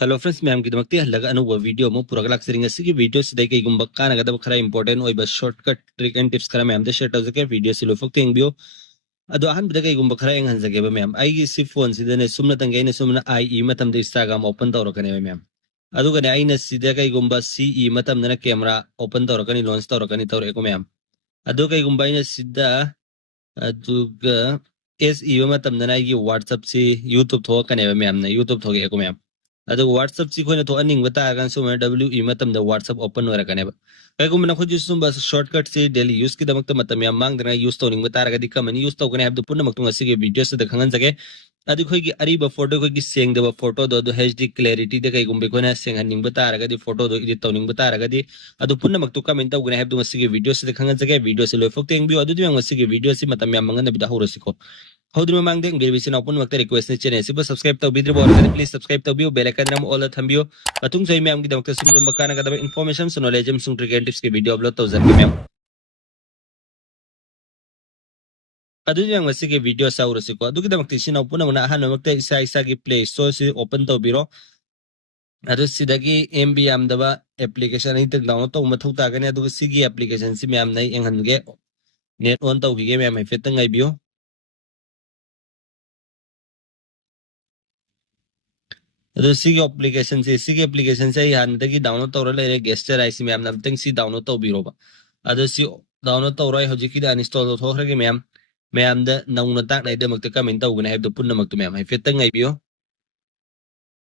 hello friends ma'am की दमकती हल्लगा अनुभव video मो पूरा लाक्सरिंग असिगी वीडियो सिदा कईगुंबा कानगदब खरा इंपॉर्टेंट ओइबा शॉर्टकट ट्रिक एंड टिप्स खरा मैम दे शेयर तौजके वीडियो सिलो फोक्ते एंगबियो अदो अहन बदा कईगुंबा खरा एंग हंजगेबा मैम आईगी सि फोन सिदने सुमना तंगेने सुमना आई मतम दे इंस्टाग्राम ओपन तौरकने मैम अदुगने आइना सिदा कईगुंबा सी मतम दना कैमरा ओपन तौरकनी लॉन्च तौरकनी तौरेको मैम अदो कईगुंबा आइना सिदा अदुगा एस मतम दना आईगी व्हाट्सएप से यूट्यूब थोकने मैम ना यूट्यूब थोगेको मैम अदो WhatsApp ची खोने तो अनिंग बता गन सो मैं WE मतम द WhatsApp ओपन होरा कने कईगुम ना खोजि सुम बस शॉर्टकट से डेली यूज की दमक मतम या मांग दना यूज तो निंग बता रगा दिक्कम यूज तो कने हब पुन मक्तुंग असिगे वीडियो से दखंगन जगे अदु खोगी अरीबा फोटो खोगी सेंग दबा फोटो दो HD क्लैरिटी दे कईगुम बे खोना सेंग हनिंग बता रगा दी फोटो दो एडिट तो निंग बता रगा दी अदु पुन मक्तु कमेंट तो गने हब दु असिगे वीडियो से दखंगन जगे वीडियो से लो फोक्तेंग भी अदु दिम असिगे वीडियो से मतम या मंगन बिदा होरसिको हौद्र mang deng bir bisin opun wakta request ni channel sibo subscribe to bidri bor kare please subscribe to bio bell icon ram all thambio atung jai ma'am ki damakta sum zum bakana kada information so knowledge sum trick and tips ke video upload to zar ke ma'am adu yang masi ke video sa urasi ko adu ki damakti sin opun na han wakta isa isa ki play store si open to biro adu sidagi mb am daba application ni tek download to mathau ta gane adu sigi application si ma'am nai enghan ge net on to gi ma'am ai fet ngai bio अदो सिगी application से हानदगी download तौर लेरे gesture आइसी ma'am नमतंग सी download तौबिरोबा अदो सी download तौराय हजिकी दा install थोखरगे ma'am ma'am the नौना ताक नाइदे मक्ते comment तौगने हाइबदो पुन्ना मक्तु ma'am हाइफेतंग आइबियो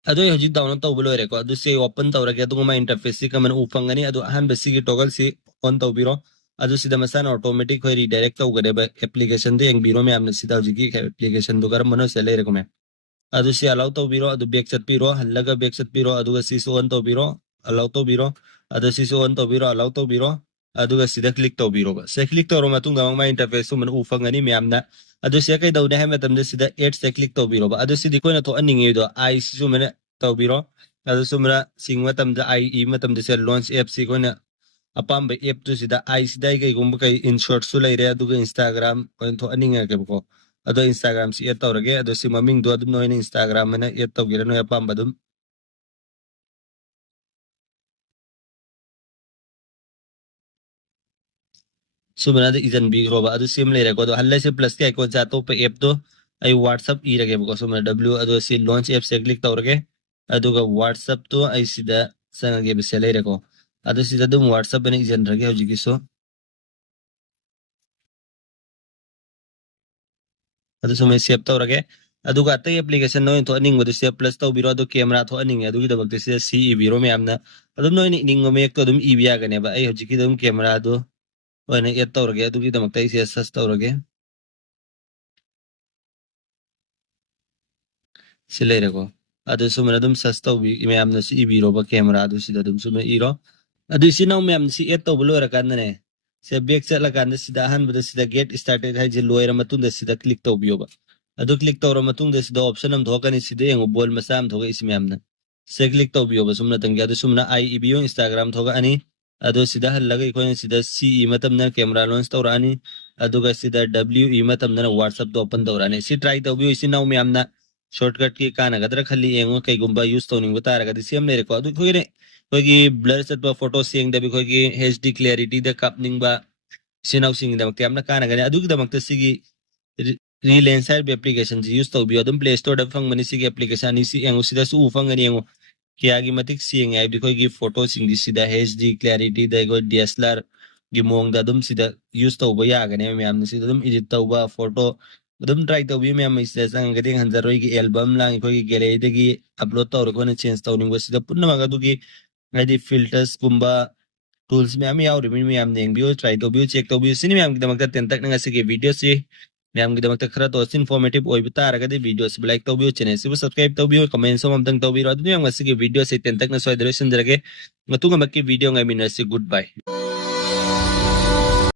अदो हजि download तौब लोरे को अदो से ओपन तौरगे अदुमा इंटरफेस सी कमन उफंगनी अदो अहन बसिगी टॉगल सी ऑन तौबिरो अदो सिदा मसान ऑटोमेटिक होय रिडायरेक्ट तौगदे एप्लीकेशन दे एंगबिरो मैम सिदा हजिकी एप्लीकेशन दो कर मनो से लेरे को मैम अदु से अलाउ तौबिरो अदु बैक चटपिरो हल्लगा बैक चटपिरो अदुगा सिसो ऑन तौबिरो अलाउ तौबिरो अदु सिसो ऑन तौबिरो अलाउ तौबिरो अदुगा सिदा क्लिक तौबिरो से क्लिक तौरो मतुंग मा इंटरफेस सुमन उफंगनी म्यामना अदु से कई दौने है मतम दे सिदा एड से क्लिक तौबिरो अदु सिदि कोइना तो अनिंगे दो आई सुमन तौबिरो अदु सुमरा सिंग मतम द आई ई मतम दे से लॉन्च ऐप सी कोइना अपाम बे ऐप तो सिदा आई सिदा कई गुम कई इन शॉर्ट सु लेरे अदुगा इंस्टाग्राम कोइन तो अनिंगे के बको अदो इंस्टाग्राम से ऐड तौरगे अदो सि ममिंग दो अदुम नोइन इंस्टाग्राम में ऐड तौगिरा नो अपाम बदुम सुमना द इजन बी रोबा अदो सिम लेरे को दो हल्ले से प्लस के आइकॉन से तो पे ऐप दो आई व्हाट्सएप ई रगे बको सुमना डब्ल्यू अदो सि लॉन्च ऐप से क्लिक तौरगे अदुगा व्हाट्सएप तो आई सिदा संगे बे से लेरे को अदो सिदा दुम व्हाट्सएप ने इजन रगे होजिकी सो अदो सुमे सेव तौरगे अदुगा अतै एप्लीकेशन नोइन तो अनिंग बदु से प्लस तो बिरो अदो कैमरा तो अनिंग अदुगी दबक से सी ई बिरो में आमना अदुम नोइन निंगो में एक तो दुम ई बिया गने बा आई होजिकी दुम कैमरा दो ओने ऐड तौरगे अदुगी दमक तै से सस तौरगे सिलेरेको अदु सुमना दुम सस तौ बि में आमना सी ई बिरो बा कैमरा अदु सिदा दुम सुमे इरो अदु सिनाउ में आम सी ऐड तौ बलो रकान ने से बैक चला कान सिदा हन बदु सिदा गेट स्टार्टेड है जे लोयर मतुन सिदा क्लिक तौ बियो बा अदु क्लिक तौर मतुंग सिदा ऑप्शन हम धोकनी सिदे यंगो बोल मसाम धोगा इसमें हमना से क्लिक तौ बियो सुमना तंगे अदु सुमना आई ई बियो इंस्टाग्राम धोगा अनि अदु सिदा हल्लगा इको सिदा सी ई मतम न कैमरा लॉन्च तौरानी अदुगा सिदा डब्ल्यू ई मतम न व्हाट्सएप तो ओपन तौरानी सी ट्राई तौ बियो इसी नाउ में हमना शॉर्टकट की काना गदर खली एंगो कई गुंबा यूज तो निंग बता रगा दिसी हम लेरे को अदु कोई ने कोई ब्लर चट फोटो सेंग दबि कोई HD क्लैरिटी द कपनिंग बा सिनाउ सिंग दमक त्यामना काना गने अदुगी दमक सिगी रिलेंस है एप्लीकेशन जी यूज तो भी अदम प्ले स्टोर द फंग मनी सी एप्लीकेशन इसी एंगो सिदा सु फंग गनी एंगो क्या की मतिक सिंग है बिको की फोटो सिंग दी सिदा HD क्लैरिटी द को DSLR की मोंग द अदम सिदा यूज तो बया गने में हम सिदा अदम एडिट तो बा फोटो अदम ट्राई तो भी में हम इस संग गदे हंजरोई की एल्बम लांग को की गैलरी दगी अपलोड तो को ने चेंज तो निंगो सिदा पुन्न मगा दुगी आईडी फिल्टर्स कुंबा टूल्स में हम याव रिमिन में हम नेंग बियो ट्राई तो बियो चेक तो बियो सिनी में हम दमक टेन तक नंगा से वीडियो से मैम गिदमक खरा तो इन्फॉर्मेटिव ओइ बतारगदि वीडियो से लाइक तौबियो चैनल से सब्सक्राइब तौबियो कमेंट सो हमतंग तौबिरो अदुनि हम वीडियो से टेन तक न सोय दरे संजरगे मतुंग मक्की वीडियो ngai मिनसी गुड बाय